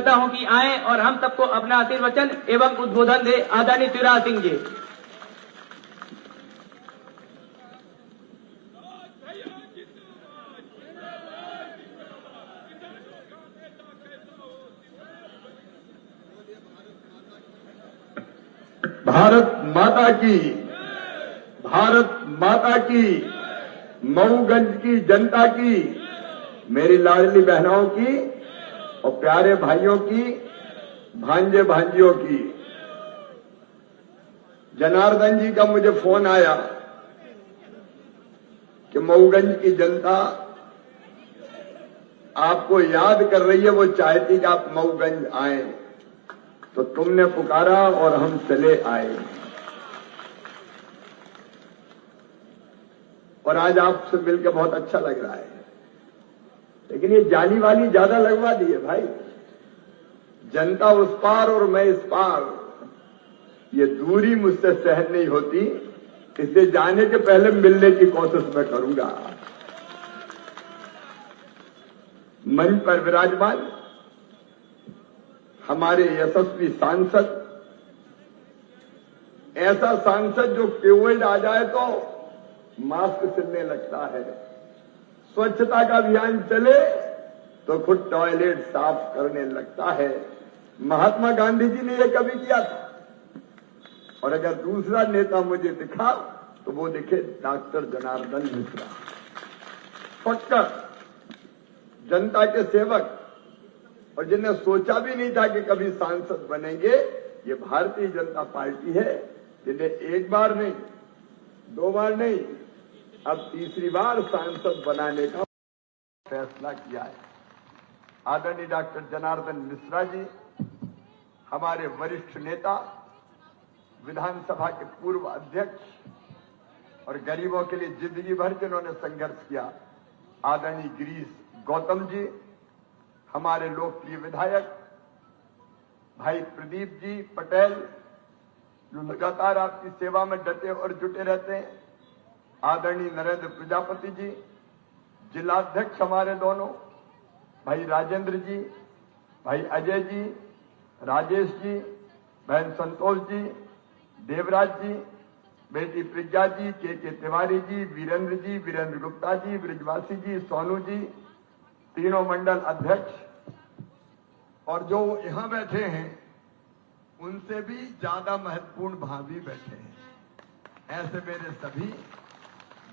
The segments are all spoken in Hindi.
करता हूं कि आए और हम सबको अपना आशीर्वचन एवं उद्बोधन दे। आदरणीय शिवराज सिंह जी। भारत माता की, मऊगंज की जनता की, मेरी लाडली बहनों की और प्यारे भाइयों की, भांजे भांजियों की। जनार्दन जी का मुझे फोन आया कि मऊगंज की जनता आपको याद कर रही है, वो चाहती कि आप मऊगंज आए, तो तुमने पुकारा और हम चले आए। और आज आपसे मिलकर बहुत अच्छा लग रहा है। लेकिन ये जाली वाली ज्यादा लगवा दी है भाई। जनता उस पार और मैं इस पार, ये दूरी मुझसे सहन नहीं होती, इसलिए जाने के पहले मिलने की कोशिश मैं करूंगा। मंच पर विराजमान हमारे यशस्वी सांसद, ऐसा सांसद जो कोविड आ जाए तो मास्क सिलने लगता है, स्वच्छता का अभियान चले तो खुद टॉयलेट साफ करने लगता है। महात्मा गांधी जी ने यह कभी किया था। और अगर दूसरा नेता मुझे दिखा तो वो दिखे डॉक्टर जनार्दन मिश्रा, पक्का जनता के सेवक, और जिन्हें सोचा भी नहीं था कि कभी सांसद बनेंगे, ये भारतीय जनता पार्टी है जिन्हें एक बार नहीं, दो बार नहीं, अब तीसरी बार सांसद बनाने का फैसला किया है। आदरणीय डॉक्टर जनार्दन मिश्रा जी हमारे वरिष्ठ नेता, विधानसभा के पूर्व अध्यक्ष और गरीबों के लिए जिंदगी भर जिन्होंने संघर्ष किया, आदरणीय गिरीश गौतम जी, हमारे लोकप्रिय विधायक भाई प्रदीप जी पटेल, जो लगातार आपकी सेवा में डटे और जुटे रहते हैं, आदरणीय नरेंद्र प्रजापति जी, जिलाध्यक्ष हमारे दोनों भाई राजेंद्र जी, भाई अजय जी, राजेश जी, बहन संतोष जी, देवराज जी, बेटी प्रज्ञा जी, के तिवारी जी, वीरेंद्र गुप्ता जी, ब्रिजवासी जी, सोनू जी, तीनों मंडल अध्यक्ष, और जो यहां बैठे हैं उनसे भी ज्यादा महत्वपूर्ण भाभी बैठे हैं। ऐसे मेरे सभी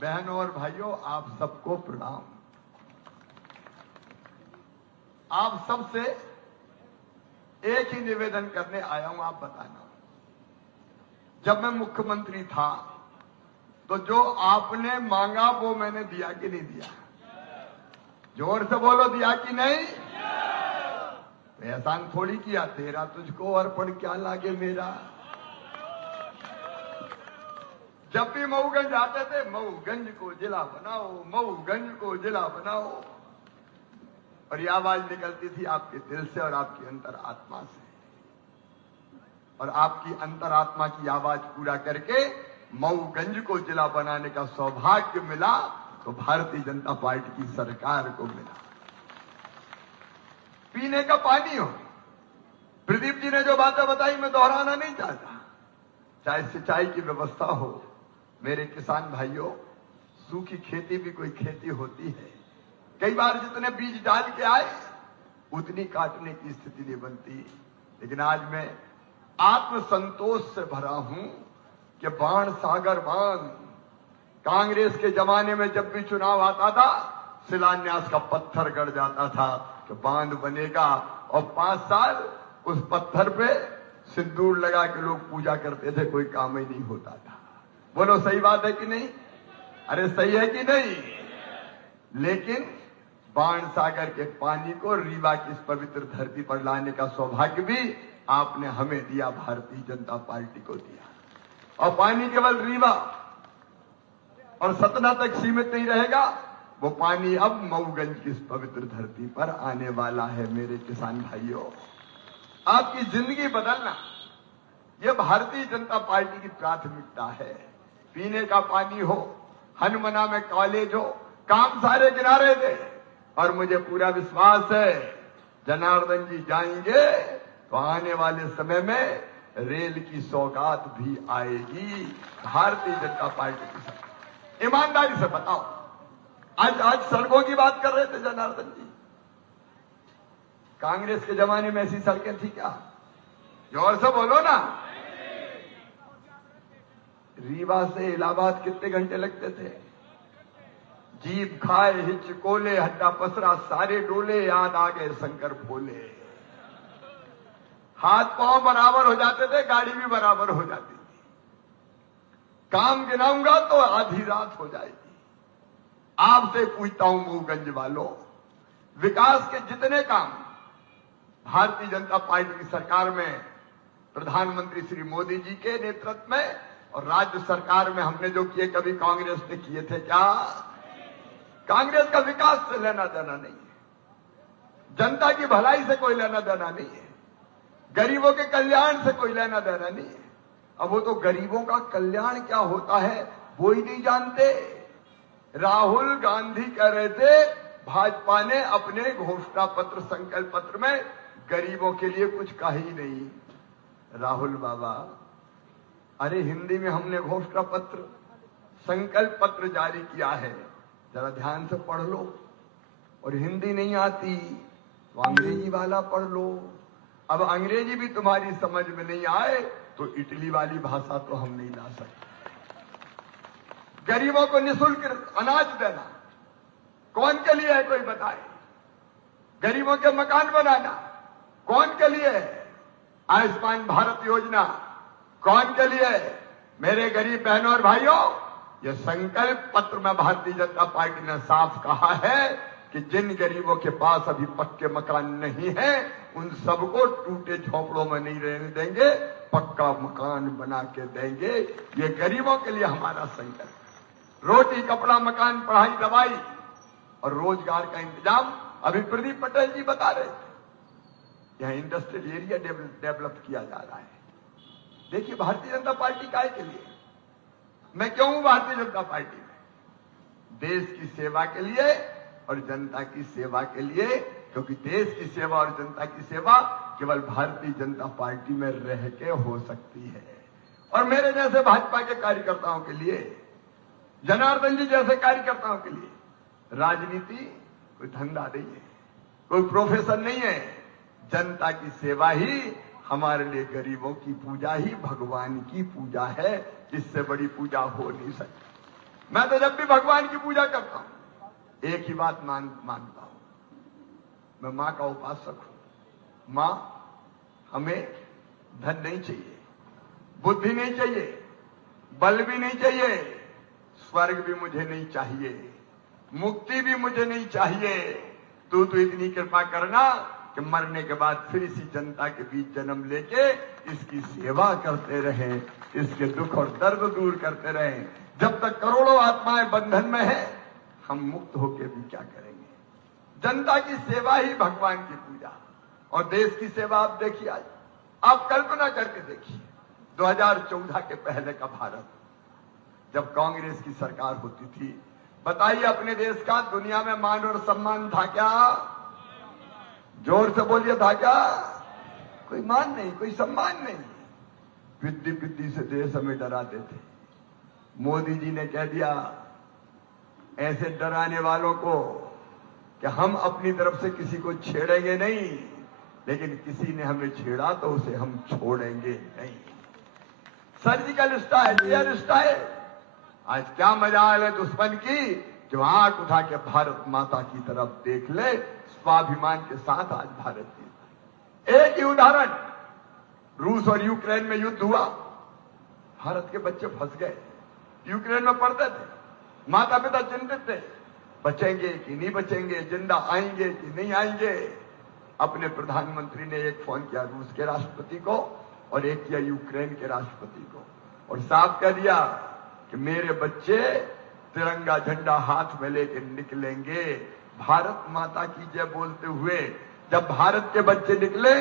बहनों और भाइयों, आप सबको प्रणाम। आप सबसे एक ही निवेदन करने आया हूं, आप बताना, जब मैं मुख्यमंत्री था तो जो आपने मांगा वो मैंने दिया कि नहीं दिया? जोर से बोलो, दिया कि नहीं? एहसान थोड़ी किया, तेरा तुझको अर्पण क्या लागे मेरा। जब भी मऊगंज आते थे, मऊगंज को जिला बनाओ, मऊगंज को जिला बनाओ, और ये आवाज निकलती थी आपके दिल से और आपकी अंतरात्मा से। और आपकी अंतरात्मा की आवाज पूरा करके मऊगंज को जिला बनाने का सौभाग्य मिला तो भारतीय जनता पार्टी की सरकार को मिला। पीने का पानी हो, प्रदीप जी ने जो बातें बताई मैं दोहराना नहीं चाहता, चाहे सिंचाई की व्यवस्था हो, मेरे किसान भाइयों, सूखी खेती भी कोई खेती होती है। कई बार जितने बीज डाल के आए उतनी काटने की स्थिति नहीं बनती। लेकिन आज मैं आत्मसंतोष से भरा हूं कि बाणसागर बांध, कांग्रेस के जमाने में जब भी चुनाव आता था शिलान्यास का पत्थर गड़ जाता था कि बांध बनेगा, और 5 साल उस पत्थर पे सिंदूर लगा के लोग पूजा करते थे, कोई काम ही नहीं होता था। बोलो सही बात है कि नहीं? अरे सही है कि नहीं? लेकिन बाणसागर के पानी को रीवा की इस पवित्र धरती पर लाने का सौभाग्य भी आपने हमें दिया, भारतीय जनता पार्टी को दिया। और पानी केवल रीवा और सतना तक सीमित नहीं रहेगा, वो पानी अब मऊगंज की इस पवित्र धरती पर आने वाला है। मेरे किसान भाइयों, आपकी जिंदगी बदलना यह भारतीय जनता पार्टी की प्राथमिकता है। पीने का पानी हो, हनुमना में कॉलेज हो, काम सारे किनारे थे, और मुझे पूरा विश्वास है जनार्दन जी जाएंगे तो आने वाले समय में रेल की सौगात भी आएगी भारतीय जनता पार्टी की सरकार। ईमानदारी से बताओ, आज सड़कों की बात कर रहे थे जनार्दन जी, कांग्रेस के जमाने में ऐसी सड़कें थी क्या? जोर से बोलो ना। रीवा से इलाहाबाद कितने घंटे लगते थे? जीप खाए हिचकोले हड्डा पसरा सारे डोले, याद आ गए शंकर भोले। हाथ पांव बराबर हो जाते थे, गाड़ी भी बराबर हो जाती थी। काम गिनाऊंगा तो आधी रात हो जाएगी। आपसे पूछता हूं महूगंज वालों, विकास के जितने काम भारतीय जनता पार्टी की सरकार में प्रधानमंत्री श्री मोदी जी के नेतृत्व में और राज्य सरकार में हमने जो किए, कभी कांग्रेस ने किए थे क्या? कांग्रेस का विकास से लेना देना नहीं है, जनता की भलाई से कोई लेना देना नहीं है, गरीबों के कल्याण से कोई लेना देना नहीं है। अब वो तो गरीबों का कल्याण क्या होता है वो ही नहीं जानते। राहुल गांधी कह रहे थे भाजपा ने अपने घोषणा पत्र संकल्प पत्र में गरीबों के लिए कुछ कहा ही नहीं। राहुल बाबा, अरे हिंदी में हमने घोषणा पत्र संकल्प पत्र जारी किया है, जरा ध्यान से पढ़ लो। और हिंदी नहीं आती तो अंग्रेजी वाला पढ़ लो। अब अंग्रेजी भी तुम्हारी समझ में नहीं आए तो इटली वाली भाषा तो हम नहीं ला सकते। गरीबों को निःशुल्क अनाज देना कौन के लिए है कोई बताए? गरीबों के मकान बनाना कौन के लिए है? आयुष्मान भारत योजना कौन के लिए है? मेरे गरीब बहनों और भाइयों, यह संकल्प पत्र में भारतीय जनता पार्टी ने साफ कहा है कि जिन गरीबों के पास अभी पक्के मकान नहीं है उन सबको टूटे झोपड़ों में नहीं रहने देंगे, पक्का मकान बना के देंगे। ये गरीबों के लिए हमारा संकल्प। रोटी कपड़ा मकान पढ़ाई दवाई और रोजगार का इंतजाम अभी प्रदीप पटेल जी बता रहे थे। यहां इंडस्ट्रियल एरिया डेवलप किया जा रहा है। देखिए भारतीय जनता पार्टी काय के लिए, मैं क्यों हूं भारतीय जनता पार्टी में? देश की सेवा के लिए और जनता की सेवा के लिए, क्योंकि देश की सेवा और जनता की सेवा केवल भारतीय जनता पार्टी में रह के हो सकती है। और मेरे जैसे भाजपा के कार्यकर्ताओं के लिए, जनार्दन जी जैसे कार्यकर्ताओं के लिए राजनीति कोई धंधा नहीं है, कोई प्रोफेशन नहीं है। जनता की सेवा ही हमारे लिए गरीबों की पूजा ही भगवान की पूजा है। इससे बड़ी पूजा हो नहीं सकती। मैं तो जब भी भगवान की पूजा करता हूं एक ही बात मानता हूं, मैं मां का उपासक हूं। मां, हमें धन नहीं चाहिए, बुद्धि नहीं चाहिए, बल भी नहीं चाहिए, स्वर्ग भी मुझे नहीं चाहिए, मुक्ति भी मुझे नहीं चाहिए। तू तो इतनी कृपा करना कि मरने के बाद फिर इसी जनता के बीच जन्म लेके इसकी सेवा करते रहे, इसके दुख और दर्द दूर करते रहे। जब तक करोड़ों आत्माएं बंधन में है हम मुक्त होकर भी क्या करेंगे? जनता की सेवा ही भगवान की पूजा और देश की सेवा। आप देखिए, आज आप कल्पना करके देखिए 2014 के पहले का भारत, जब कांग्रेस की सरकार होती थी, बताइए अपने देश का दुनिया में मान और सम्मान था क्या? जोर से बोलिए, था क्या? कोई मान नहीं, कोई सम्मान नहीं। पिद्दी पिद्दी से देश हमें डराते थे। मोदी जी ने कह दिया ऐसे डराने वालों को कि हम अपनी तरफ से किसी को छेड़ेंगे नहीं, लेकिन किसी ने हमें छेड़ा तो उसे हम छोड़ेंगे नहीं। Surgical strike, air strike. आज क्या मजाल है दुश्मन की जो आंख उठा के भारत माता की तरफ देख ले। स्वाभिमान के साथ आज भारत की एक ही उदाहरण, रूस और यूक्रेन में युद्ध हुआ, भारत के बच्चे फंस गए। यूक्रेन में पढ़ते थे, माता पिता चिंतित थे, बचेंगे कि नहीं बचेंगे, जिंदा आएंगे कि नहीं आएंगे। अपने प्रधानमंत्री ने एक फोन किया रूस के राष्ट्रपति को और एक किया यूक्रेन के राष्ट्रपति को और साफ कह दिया कि मेरे बच्चे तिरंगा झंडा हाथ में लेकर निकलेंगे भारत माता की जय बोलते हुए। जब भारत के बच्चे निकले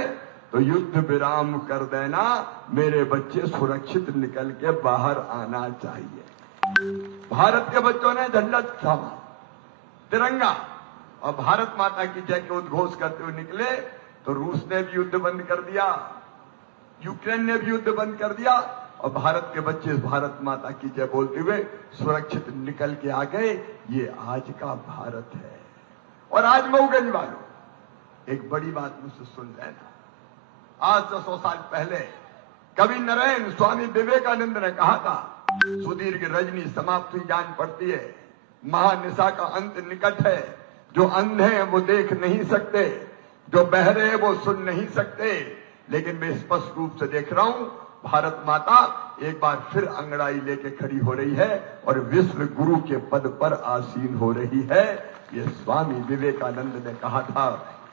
तो युद्ध विराम कर देना, मेरे बच्चे सुरक्षित निकल के बाहर आना चाहिए। भारत के बच्चों ने झंडा थामा, तिरंगा और भारत माता की जय के उद्घोष करते हुए निकले तो रूस ने भी युद्ध बंद कर दिया, यूक्रेन ने भी युद्ध बंद कर दिया, और भारत के बच्चे भारत माता की जय बोलते हुए सुरक्षित निकल के आ गए। ये आज का भारत है। और आज मऊगंज वालों, एक बड़ी बात मुझसे सुन लेना। आज से 100 साल पहले कवि नरेन स्वामी विवेकानंद ने कहा था, सुदीर्घ रजनी समाप्त हुई जान पड़ती है, महानिशा का अंत निकट है। जो अंधे हैं वो देख नहीं सकते, जो बहरे हैं वो सुन नहीं सकते, लेकिन मैं स्पष्ट रूप से देख रहा हूं, भारत माता एक बार फिर अंगड़ाई लेके खड़ी हो रही है और विश्व गुरु के पद पर आसीन हो रही है। ये स्वामी विवेकानंद ने कहा था।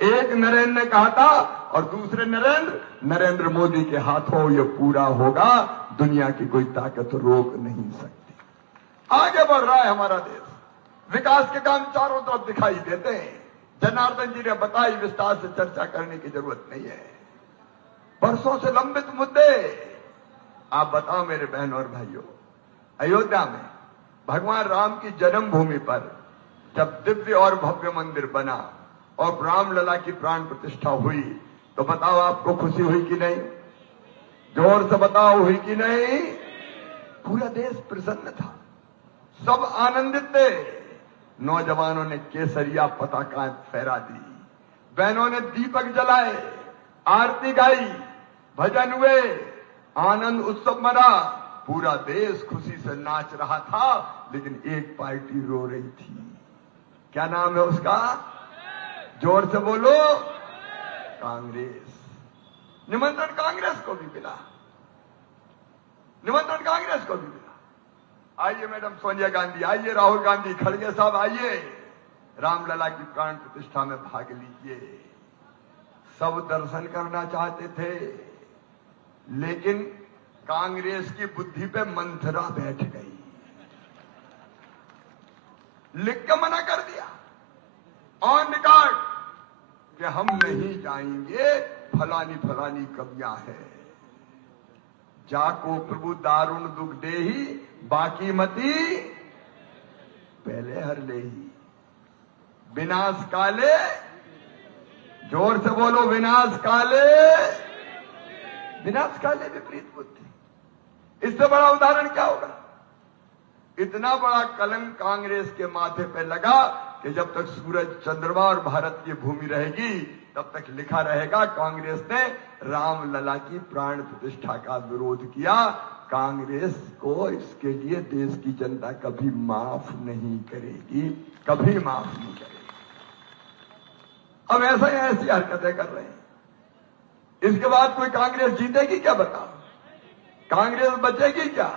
एक नरेंद्र ने कहा था और दूसरे नरेंद्र मोदी के हाथों ये पूरा होगा। दुनिया की कोई ताकत रोक नहीं सकती। आगे बढ़ रहा है हमारा देश, विकास के काम चारों तरफ दिखाई देते हैं। जनार्दन जी ने बताई, विस्तार से चर्चा करने की जरूरत नहीं है। वर्षों से लंबित मुद्दे आप बताओ मेरे बहनों और भाइयों। अयोध्या में भगवान राम की जन्मभूमि पर जब दिव्य और भव्य मंदिर बना और रामलला की प्राण प्रतिष्ठा हुई, तो बताओ आपको खुशी हुई कि नहीं? जोर से बताओ, हुई कि नहीं? पूरा देश प्रसन्न था, सब आनंदित थे। नौजवानों ने केसरिया पताकाएं फहरा दी, बहनों ने दीपक जलाए, आरती गाई, भजन हुए, आनंद उत्सव मना। पूरा देश खुशी से नाच रहा था, लेकिन एक पार्टी रो रही थी। क्या नाम है उसका? जोर से बोलो, कांग्रेस। निमंत्रण कांग्रेस को भी मिला, निमंत्रण कांग्रेस को भी मिला। आइए मैडम सोनिया गांधी, आइए राहुल गांधी, खड़गे साहब आइए, रामलला की प्राण प्रतिष्ठा में भाग लीजिए। सब दर्शन करना चाहते थे, लेकिन कांग्रेस की बुद्धि पे मंथरा बैठ गई, लिख के मना कर दिया ऑन रिकॉर्ड कि हम नहीं जाएंगे, फलानी फलानी कमियां है। जाको प्रभु दारुण दुख देही, बाकी मती पहले हर लेही। विनाश काले, जोर से बोलो, विनाश काले, विनाश काले विपरीत बुद्धि। इससे बड़ा उदाहरण क्या होगा? इतना बड़ा कलंक कांग्रेस के माथे पे लगा कि जब तक सूरज, चंद्रमा और भारत की भूमि रहेगी, तब तक लिखा रहेगा कांग्रेस ने रामलला की प्राण प्रतिष्ठा का विरोध किया। कांग्रेस को इसके लिए देश की जनता कभी माफ नहीं करेगी, कभी माफ नहीं करेगी। अब ऐसा ही ऐसी हरकतें कर रहे हैं। इसके बाद कोई कांग्रेस जीतेगी क्या? बताओ, कांग्रेस बचेगी क्या?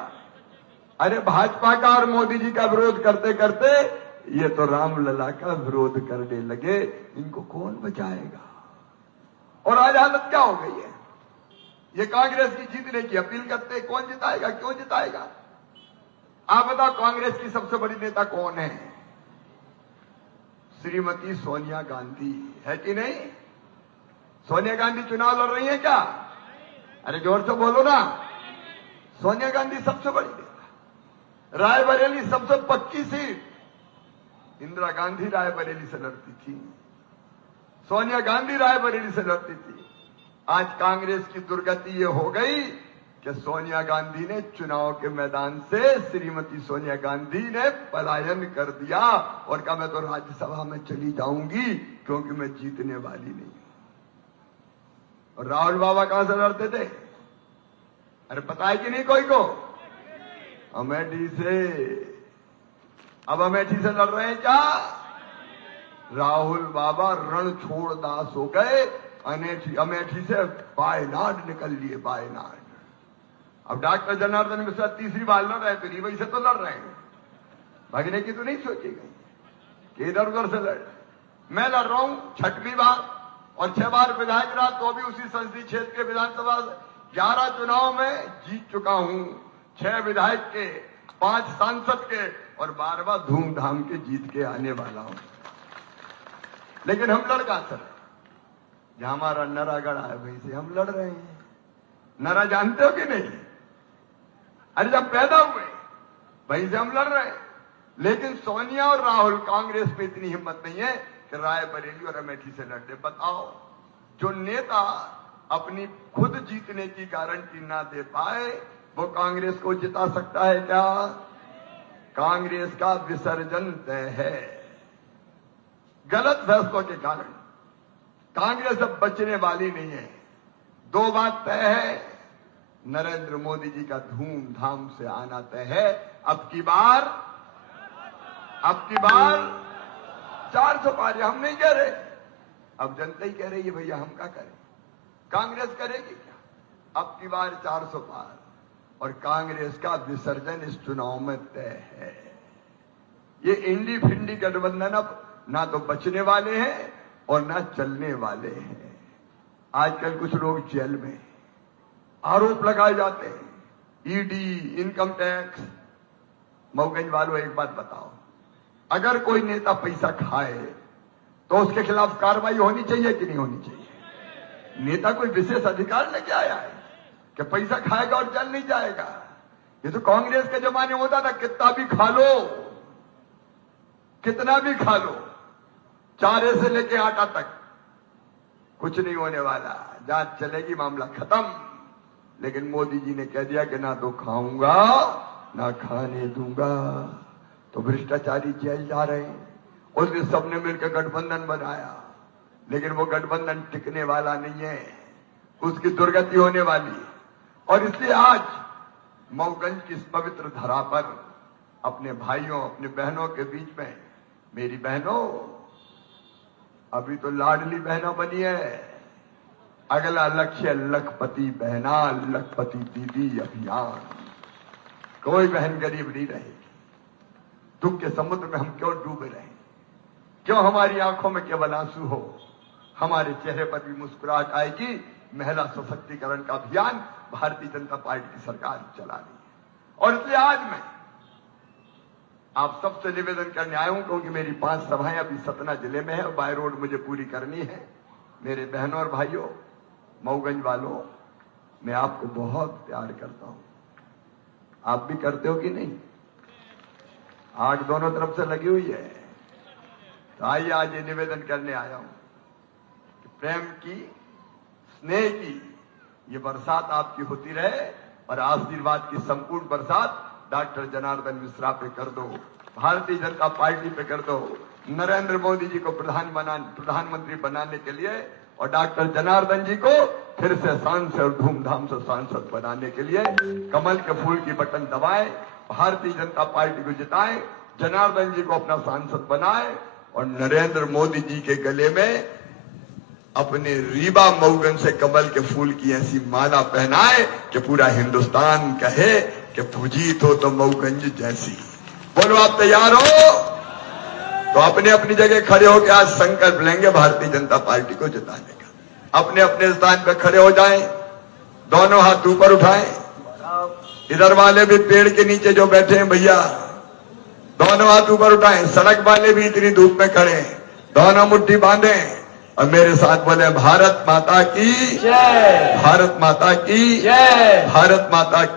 अरे भाजपा का और मोदी जी का विरोध करते करते ये तो रामलला का विरोध करने लगे। इनको कौन बचाएगा? और आज हालत क्या हो गई है? ये कांग्रेस की जीतने की अपील करते, कौन जिताएगा? क्यों जिताएगा? आप बताओ, कांग्रेस की सबसे बड़ी नेता कौन है? श्रीमती सोनिया गांधी है कि नहीं? सोनिया गांधी चुनाव लड़ रही है क्या? अरे जोर से बोलो ना। सोनिया गांधी सबसे बड़ी नेता। रायबरेली सबसे पक्की सीट, इंदिरा गांधी रायबरेली से लड़ती थी, सोनिया गांधी रायबरेली से लड़ती थी। आज कांग्रेस की दुर्गति ये हो गई कि सोनिया गांधी ने चुनाव के मैदान से, श्रीमती सोनिया गांधी ने पलायन कर दिया और कहा मैं तो राज्यसभा में चली जाऊंगी क्योंकि मैं जीतने वाली नहीं। और राहुल बाबा कहां से लड़ते थे? अरे पता है कि नहीं कोई को? अमेठी से। अब अमेठी से लड़ रहे हैं क्या? राहुल बाबा रण छोड़ दास हो गए, अमेठी से वायनाड निकल लिए, वायनाड। अब डॉक्टर जनार्दन मिश्रा तीसरी बार लड़ रहे हैं, तो वही से तो लड़ रहे हैं, भागने की तो नहीं सोची गई कि इधर उधर से लड़। मैं लड़ रहा हूं 6वीं बार और 6 बार विधायक रहा, तो भी उसी संसदीय क्षेत्र के विधानसभा 11 चुनाव में जीत चुका हूं, 6 विधायक के, 5 सांसद के और 12वां धूमधाम के जीत के आने वाला हूं। लेकिन हम लड़ कहां से? जहां हमारा नरागढ़ है वहीं से हम लड़ रहे हैं। नरा जानते हो कि नहीं? अरे जब पैदा हुए वहीं से हम लड़ रहे हैं। लेकिन सोनिया और राहुल, कांग्रेस में इतनी हिम्मत नहीं है कि रायबरेली और अमेठी से लड़ दे। बताओ जो नेता अपनी खुद जीतने की गारंटी ना दे पाए वो कांग्रेस को जिता सकता है क्या? कांग्रेस का विसर्जन तय है। गलत फैसलों के कारण कांग्रेस अब बचने वाली नहीं है। दो बात तय है, नरेंद्र मोदी जी का धूमधाम से आना तय है। अब की बार 400 पार। हम नहीं कह रहे, अब जनता ही कह रही है भैया हम क्या करें, कांग्रेस करेगी क्या? अब की बार 400 पार और कांग्रेस का विसर्जन इस चुनाव में तय है। ये इंडी फिंडी गठबंधन अब ना तो बचने वाले हैं और ना चलने वाले हैं। आजकल कुछ लोग जेल में, आरोप लगाए जाते हैं, ईडी, इनकम टैक्स। मऊगंज वालों एक बात बताओ, अगर कोई नेता पैसा खाए तो उसके खिलाफ कार्रवाई होनी चाहिए कि नहीं होनी चाहिए? नेता कोई विशेष अधिकार लेके आया है कि पैसा खाएगा और जेल नहीं जाएगा? ये तो कांग्रेस के जमाने में होता था, कितना भी खा लो, कितना भी खा लो, चारे से लेके आटा तक, कुछ नहीं होने वाला, जांच चलेगी, मामला खत्म। लेकिन मोदी जी ने कह दिया कि ना तो खाऊंगा ना खाने दूंगा, तो भ्रष्टाचारी जेल जा रहे हैं। उसने सबने मिलकर गठबंधन बनाया, लेकिन वो गठबंधन टिकने वाला नहीं है, उसकी दुर्गति होने वाली। और इसलिए आज मऊगंज की इस पवित्र धरा पर अपने भाइयों, अपने बहनों के बीच में, मेरी बहनों, अभी तो लाडली बहनों बनी है, अगला लक्ष्य लखपति बहना, लखपति दीदी अभियान। कोई बहन गरीब नहीं रहेगी। दुख के समुद्र में हम क्यों डूबे रहें? क्यों हमारी आंखों में केवल आंसू हो? हमारे चेहरे पर भी मुस्कुराहट आएगी। महिला सशक्तिकरण का अभियान भारतीय जनता पार्टी की सरकार चला रही है। और इसलिए आज मैं आप सबसे निवेदन करने आया हूं, क्योंकि मेरी 5 सभाएं अभी सतना जिले में है और बाय रोड मुझे पूरी करनी है। मेरे बहनों और भाइयों, मऊगंज वालों, मैं आपको बहुत प्यार करता हूं। आप भी करते हो कि नहीं? आग दोनों तरफ से लगी हुई है। तो आइए आज ये निवेदन करने आया हूं कि प्रेम की, स्नेह की ये बरसात आपकी होती रहे और आशीर्वाद की संपूर्ण बरसात डॉक्टर जनार्दन मिश्रा पे कर दो, भारतीय जनता पार्टी पे कर दो, नरेंद्र मोदी जी को प्रधानमंत्री बनाने के लिए और डॉक्टर जनार्दन जी को फिर से सांसद और धूमधाम से सांसद बनाने के लिए कमल के फूल की बटन दबाएं, भारतीय जनता पार्टी को जिताएं, जनार्दन जी को अपना सांसद बनाएं और नरेंद्र मोदी जी के गले में अपने रीबा मऊगंज से कमल के फूल की ऐसी माला पहनाए कि पूरा हिंदुस्तान कहे कि पूजित हो तो मऊगंज जैसी। बोलो आप तैयार हो? तो अपने अपनी जगह खड़े होकर आज संकल्प लेंगे भारतीय जनता पार्टी को जिताने का। अपने अपने स्थान पर खड़े हो जाएं, दोनों हाथ ऊपर उठाएं। इधर वाले भी पेड़ के नीचे जो बैठे हैं भैया, दोनों हाथ ऊपर उठाएं। सड़क वाले भी इतनी धूप में खड़े हैं, दोनों मुट्ठी बांधें और मेरे साथ बोले भारत माता की जय, भारत माता की जय, भारत माता की